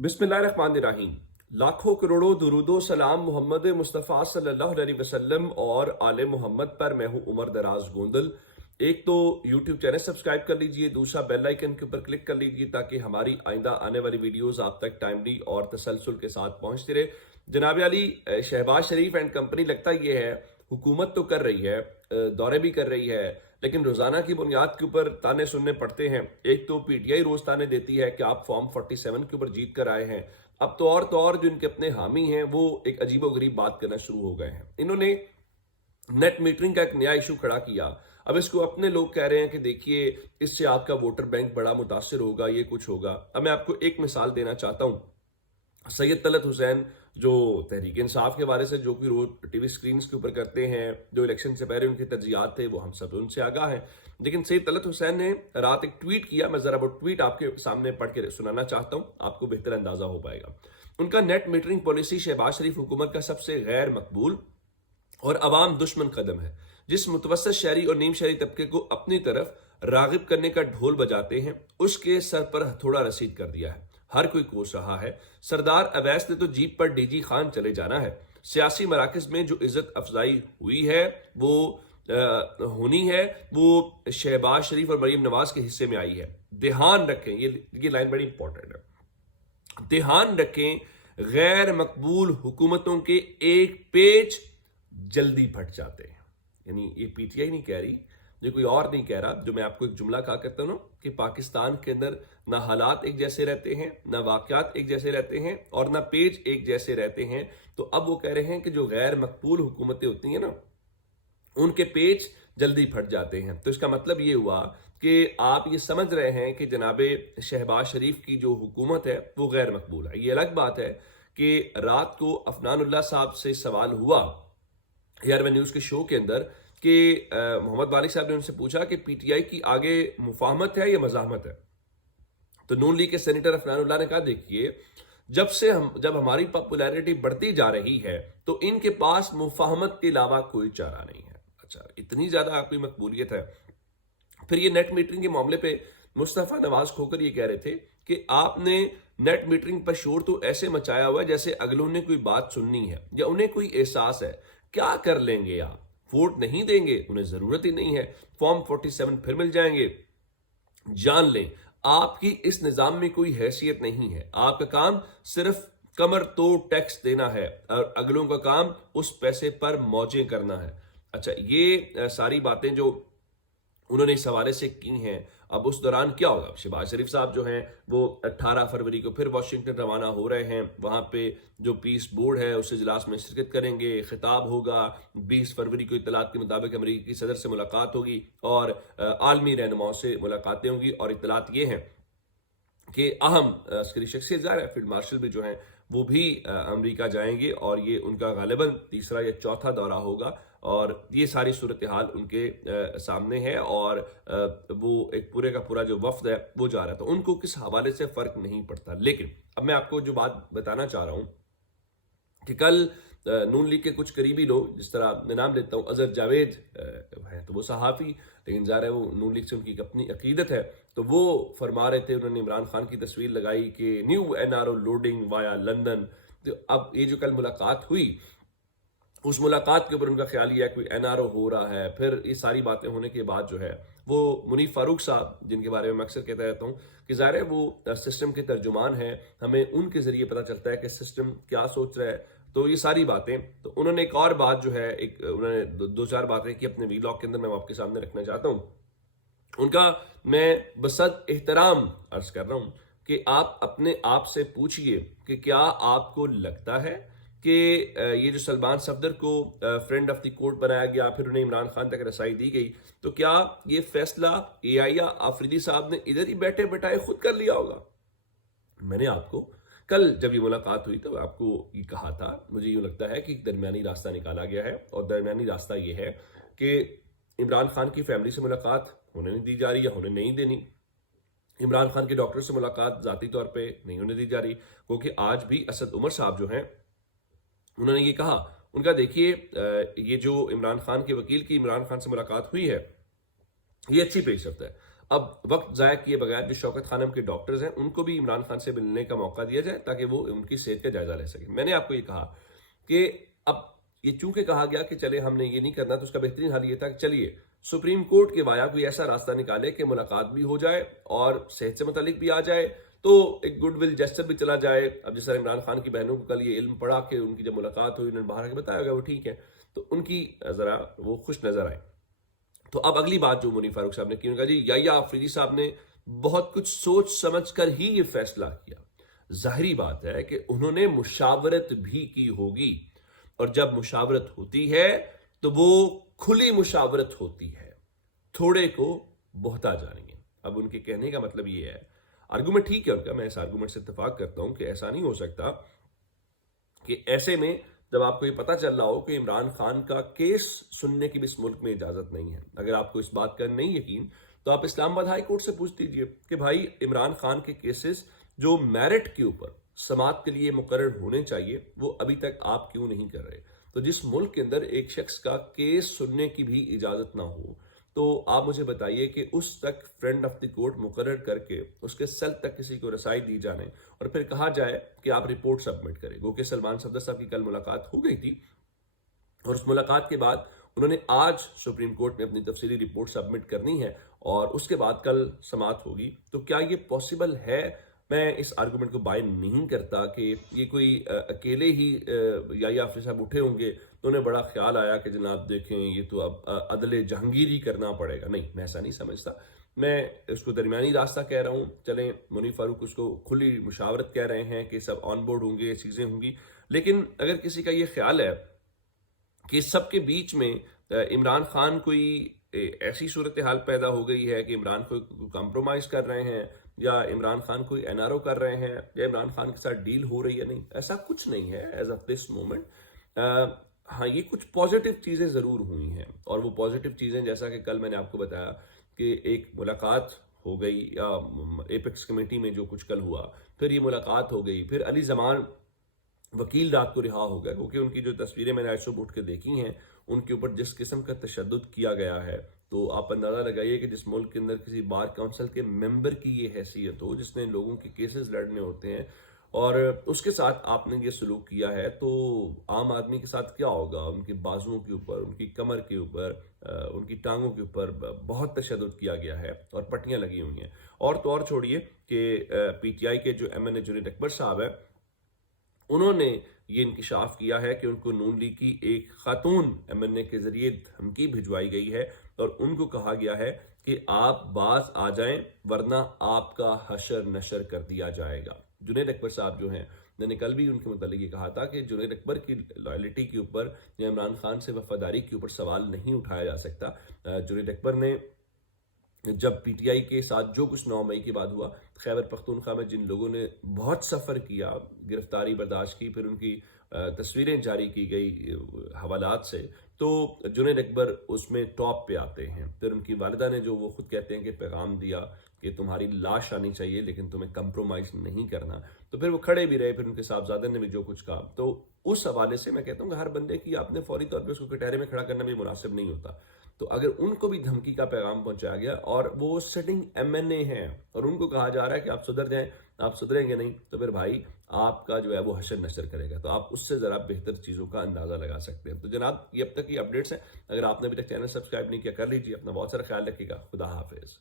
बिस्मिल्लाहिर्रहमानिर्रहीम। लाखों करोड़ों दुरूदो सलाम मोहम्मद मुस्तफ़ा सल्लल्लाहु अलैहि वसल्लम और आले मोहम्मद पर। मैं हूं उमर दराज गोंदल। एक तो यूट्यूब चैनल सब्सक्राइब कर लीजिए, दूसरा बेल आइकन के ऊपर क्लिक कर लीजिए ताकि हमारी आइंदा आने वाली वीडियोस आप तक टाइमली और तसलसल के साथ पहुंचती रहे। जनाब अली, शहबाज शरीफ एंड कंपनी लगता ये है हुकूमत तो कर रही है, दौरे भी कर रही है, लेकिन रोजाना की बुनियाद के ऊपर ताने सुनने पड़ते हैं। एक तो पीटीआई रोज ताने देती है कि आप फॉर्म 47 के ऊपर जीत कर आए हैं। अब तो और जो इनके अपने हामी हैं वो एक अजीबोगरीब बात करना शुरू हो गए हैं। इन्होंने नेट मीटरिंग का एक नया इशू खड़ा किया। अब इसको अपने लोग कह रहे हैं कि देखिए इससे आपका वोटर बैंक बड़ा मुतासिर होगा, ये कुछ होगा। अब मैं आपको एक मिसाल देना चाहता हूं। सैयद तलत हुसैन जो तहरीक इंसाफ के बारे से जो कि रोज टीवी स्क्रीन के ऊपर करते हैं, जो इलेक्शन से पहले उनके तजियात थे वो हम सब उनसे आगाह हैं। लेकिन सैयद तलत हुसैन ने रात एक ट्वीट किया। मैं जरा वो ट्वीट आपके सामने पढ़ के सुनाना चाहता हूं, आपको बेहतर अंदाजा हो पाएगा। उनका नेट मीटरिंग पॉलिसी शहबाज शरीफ हुकूमत का सबसे गैर मकबूल और अवाम दुश्मन कदम है, जिस मुतवस्सित शहरी और नीम शहरी तबके को अपनी तरफ रागिब करने का ढोल बजाते हैं, उसके सर पर हथौड़ा रसीद कर दिया है। हर कोई कोस रहा है। सरदार अवैस ने तो जीप पर डीजी खान चले जाना है। सियासी मराकज में जो इज्जत अफजाई हुई है वो होनी है, वो शहबाज शरीफ और मरीम नवाज के हिस्से में आई है। ध्यान रखें, ये लाइन बड़ी इंपॉर्टेंट है। ध्यान रखें, गैर मकबूल हुकूमतों के एक पेज जल्दी फट जाते हैं। यानी ये पीटीआई नहीं कह रही, ये कोई और नहीं कह रहा। जो मैं आपको एक जुमला कहा करता हूं ना कि पाकिस्तान के अंदर ना हालात एक जैसे रहते हैं, ना वाकयात एक जैसे रहते हैं, और ना पेज एक जैसे रहते हैं। तो अब वो कह रहे हैं कि जो गैर मकबूल हुकूमतें होती हैं ना, उनके पेज जल्दी फट जाते हैं। तो इसका मतलब ये हुआ कि आप ये समझ रहे हैं कि जनाबे शहबाज शरीफ की जो हुकूमत है वो गैर मकबूल है। ये अलग बात है कि रात को अफनानुल्लाह साहब से सवाल हुआ एयरवे न्यूज के शो के अंदर कि मोहम्मद वालिद साहब ने उनसे पूछा कि पीटीआई की आगे मुफाहमत है या मज़ाहमत है। तो नून लीग के सेनेटर अफनानुल्लाह ने कहा देखिए, जब हमारी पॉपुलैरिटी बढ़ती जा रही है तो इनके पास मुफाहमत के अलावा कोई चारा नहीं है। अच्छा, इतनी ज्यादा आपकी मकबूलियत है। फिर ये नेट मीटरिंग के मामले पे मुस्तफा नवाज खोकर ये कह रहे थे कि आपने नेट मीटरिंग पर शोर तो ऐसे मचाया हुआ है जैसे अगलों ने कोई बात सुननी है या उन्हें कोई एहसास है। क्या कर लेंगे आप? वोट नहीं देंगे, उन्हें जरूरत ही नहीं है। फॉर्म 47 फिर मिल जाएंगे। जान लें, आपकी इस निजाम में कोई हैसियत नहीं है। आपका काम सिर्फ कमर तोड़ टैक्स देना है और अगलों का काम उस पैसे पर मौजें करना है। अच्छा, ये सारी बातें जो उन्होंने इस हवाले से की हैं। अब उस दौरान क्या होगा? शहबाज शरीफ साहब जो हैं वो 18 फरवरी को फिर वाशिंगटन रवाना हो रहे हैं। वहां पे जो पीस बोर्ड है उस इजलास में शिरकत करेंगे, खिताब होगा। 20 फरवरी को इतलात के मुताबिक अमरीकी सदर से मुलाकात होगी और आलमी रहनुमाओं से मुलाकातें होंगी। और इतलात ये हैं कि अहम अस्करी शख्सियत ज़ाहिर है, फील्ड मार्शल भी जो हैं वो भी अमेरिका जाएंगे और ये उनका गालिबन तीसरा या चौथा दौरा होगा। और ये सारी सूरत हाल उनके सामने है और वो एक पूरे का पूरा जो वफ्द है वो जा रहा है। तो उनको किस हवाले से फ़र्क नहीं पड़ता। लेकिन अब मैं आपको जो बात बताना चाह रहा हूँ कि कल नून लीग के कुछ करीबी लोग, जिस तरह मैं नाम लेता हूँ अजहर जावेद है, तो वो सहाफ़ी, लेकिन ज़ाहिर है वो नून लीग से उनकी अपनी अकीदत है। तो वो फरमा रहे थे, उन्होंने इमरान खान की तस्वीर लगाई कि new NRO loading via London. तो अब ये जो कल मुलाकात हुई, उस मुलाकात के ऊपर उनका ख्याल ये है कोई एनआरओ हो रहा है। फिर ये सारी बातें होने के बाद जो है वो मुनीफ फारूक साहब, जिनके बारे में मैं अक्सर कहता रहता हूँ कि ज़ाहिर है वो सिस्टम के तर्जुमान हैं, हमें उनके ज़रिए पता चलता है कि सिस्टम क्या सोच रहा है। तो ये सारी बातें, तो उन्होंने एक और बात जो है, एक उन्होंने दो चार बातें की अपने वीलॉग के अंदर, मैं आपके सामने रखना चाहता हूँ। उनका मैं बसद एहतराम अर्ज कर रहा हूं कि आप अपने आप से पूछिए कि क्या आपको लगता है कि ये जो सलमान सफदर को फ्रेंड ऑफ द कोर्ट बनाया गया, फिर उन्हें इमरान खान तक रसाई दी गई, तो क्या ये फैसला एआई या आफरीदी साहब ने इधर ही बैठे बैठाए खुद कर लिया होगा? मैंने आपको कल जब ये मुलाकात हुई तो आपको ये कहा था, मुझे यूं लगता है कि दरमियानी रास्ता निकाला गया है और दरमियानी रास्ता ये है कि इमरान खान की फैमिली से मुलाकात होने नहीं दी जा रही या होने नहीं देनी। इमरान खान के डॉक्टर से मुलाकात जाती तौर पे नहीं होने दी जा रही, क्योंकि आज भी असद उमर साहब जो हैं उन्होंने ये कहा, उनका देखिए ये जो इमरान खान के वकील की इमरान खान से मुलाकात हुई है ये अच्छी पेशरफ्त है। اب وقت ضائع کیے بغیر جو شوکت خانم کے ڈاکٹرز ہیں ان کو بھی عمران خان سے ملنے کا موقع دیا جائے تاکہ وہ ان کی صحت کا جائزہ لے سکیں. میں نے آپ کو یہ کہا کہ اب یہ چونکہ کہا گیا کہ چلے ہم نے یہ نہیں کرنا، تو اس کا بہترین حل یہ تھا کہ چلیے سپریم کورٹ کے وایا کوئی ایسا راستہ نکالے کہ ملاقات بھی ہو جائے اور صحت سے متعلق بھی آ جائے، تو ایک گڈ ول جیسچر بھی چلا جائے. اب جس طرح عمران خان کی بہنوں کو کل یہ علم پڑا کہ ان کی جب ملاقات ہوئی، انہوں نے باہر آ کے بتایا گیا وہ ٹھیک ہے، تو ان کی ذرا وہ خوش نظر آئے. تو اب اگلی بات جو منیر فاروق صاحب نے کی، انہوں نے کہا جی یحییٰ آفریدی صاحب نے بہت کچھ سوچ سمجھ کر ہی یہ فیصلہ کیا. ظاہری بات ہے کہ انہوں نے مشاورت بھی کی ہوگی، اور جب مشاورت ہوتی ہے تو وہ کھلی مشاورت ہوتی ہے، تھوڑے کو بہتا جانیں گے. اب ان کے کہنے کا مطلب یہ ہے، آرگومنٹ ٹھیک ہے ان کا، میں اس آرگومنٹ سے اتفاق کرتا ہوں کہ ایسا نہیں ہو سکتا کہ ایسے میں جب آپ کو یہ پتا چل رہا ہو کہ عمران خان کا کیس سننے کی بھی اس ملک میں اجازت نہیں ہے. اگر آپ کو اس بات کا نہیں یقین تو آپ اسلام آباد ہائی کورٹ سے پوچھ لیجئے کہ بھائی عمران خان کے کیسز جو میرٹ کے اوپر سماعت کے لیے مقرر ہونے چاہیے وہ ابھی تک آپ کیوں نہیں کر رہے. تو جس ملک کے اندر ایک شخص کا کیس سننے کی بھی اجازت نہ ہو، تو آپ مجھے بتائیے کہ اس تک فرینڈ آف دی کورٹ مقرر کر کے اس کے سیل تک کسی کو رسائی دی جانے اور پھر کہا جائے کہ آپ رپورٹ سبمٹ کریں. گو کہ سلمان صفدر صاحب کی کل ملاقات ہو گئی تھی، اور اس ملاقات کے بعد انہوں نے آج سپریم کورٹ میں اپنی تفصیلی رپورٹ سبمٹ کرنی ہے اور اس کے بعد کل سماعت ہوگی. تو کیا یہ پاسبل ہے؟ میں اس آرگومنٹ کو بائی نہیں کرتا کہ یہ کوئی اکیلے ہی یحییٰ آفریدی صاحب اٹھے ہوں گے تو انہیں بڑا خیال آیا کہ جناب دیکھیں یہ تو اب عدل جہانگیری کرنا پڑے گا. نہیں، میں ایسا نہیں سمجھتا. میں اس کو درمیانی راستہ کہہ رہا ہوں. چلیں منیر فاروق اس کو کھلی مشاورت کہہ رہے ہیں کہ سب آن بورڈ ہوں گے، چیزیں ہوں گی، لیکن اگر کسی کا یہ خیال ہے کہ سب کے بیچ میں عمران خان کوئی ایسی صورتحال پیدا ہو گئی ہے کہ عمران کو کمپرومائز کر رہے ہیں، یا عمران خان کوئی این آر او کر رہے ہیں، یا عمران خان کے ساتھ ڈیل ہو رہی ہے، نہیں، ایسا کچھ نہیں ہے ایز آف دس مومنٹ. ہاں، یہ کچھ پازیٹیو چیزیں ضرور ہوئی ہیں، اور وہ پازیٹیو چیزیں جیسا کہ کل میں نے آپ کو بتایا کہ ایک ملاقات ہو گئی، یا ایپیکس کمیٹی میں جو کچھ کل ہوا، پھر یہ ملاقات ہو گئی، پھر علی زمان وکیل رات کو رہا ہو گیا، کیونکہ ان کی جو تصویریں میں نے آج صبح اٹھ کے دیکھی ہیں ان کے اوپر جس قسم کا تشدد کیا گیا ہے، تو آپ اندازہ لگائیے کہ جس ملک کے اندر کسی بار کونسل کے ممبر کی یہ حیثیت ہو جس نے لوگوں کے کیسز لڑنے ہوتے ہیں اور اس کے ساتھ آپ نے یہ سلوک کیا ہے، تو عام آدمی کے ساتھ کیا ہوگا؟ ان کے بازوؤں کے اوپر، ان کی کمر کے اوپر، ان کی ٹانگوں کے اوپر بہت تشدد کیا گیا ہے اور پٹیاں لگی ہوئی ہیں. اور تو اور چھوڑیے کہ پی ٹی آئی کے جو ایم این اے جنید اکبر صاحب ہے، انہوں نے یہ انکشاف کیا ہے کہ ان کو نون لیگ کی ایک خاتون ایم این اے کے ذریعے دھمکی بھجوائی گئی ہے، اور ان کو کہا گیا ہے کہ آپ باز آ جائیں ورنہ آپ کا حشر نشر کر دیا جائے گا. جنید اکبر صاحب جو ہیں، میں نے کل بھی ان کے متعلق یہ کہا تھا کہ جنید اکبر کی لائلٹی کے اوپر یا عمران خان سے وفاداری کے اوپر سوال نہیں اٹھایا جا سکتا. جنید اکبر نے جب پی ٹی آئی کے ساتھ جو کچھ 9 مئی کے بعد ہوا، خیبر پختونخوا میں جن لوگوں نے بہت سفر کیا، گرفتاری برداشت کی، پھر ان کی تصویریں جاری کی گئی حوالات سے، تو جنید اکبر اس میں ٹاپ پہ آتے ہیں. پھر ان کی والدہ نے جو وہ خود کہتے ہیں کہ پیغام دیا کہ تمہاری لاش آنی چاہیے لیکن تمہیں کمپرومائز نہیں کرنا، تو پھر وہ کھڑے بھی رہے. پھر ان کے صاحبزادے نے بھی جو کچھ کہا، تو اس حوالے سے میں کہتا ہوں کہ ہر بندے کی آپ نے فوری طور پہ اس کو کٹہرے میں کھڑا کرنا بھی مناسب نہیں ہوتا. تو اگر ان کو بھی دھمکی کا پیغام پہنچایا گیا اور وہ سٹنگ ایم این اے ہیں اور ان کو کہا جا رہا ہے کہ آپ سدھر جائیں، آپ سدھریں گے نہیں، تو پھر بھائی آپ کا جو ہے وہ حشر نشر کرے گا. تو آپ اس سے ذرا بہتر چیزوں کا اندازہ لگا سکتے ہیں. تو جناب یہ اب تک کی اپڈیٹس ہیں. اگر آپ نے ابھی تک چینل سبسکرائب نہیں کیا کر لیجیے. اپنا بہت سارا خیال رکھیے گا. خدا حافظ.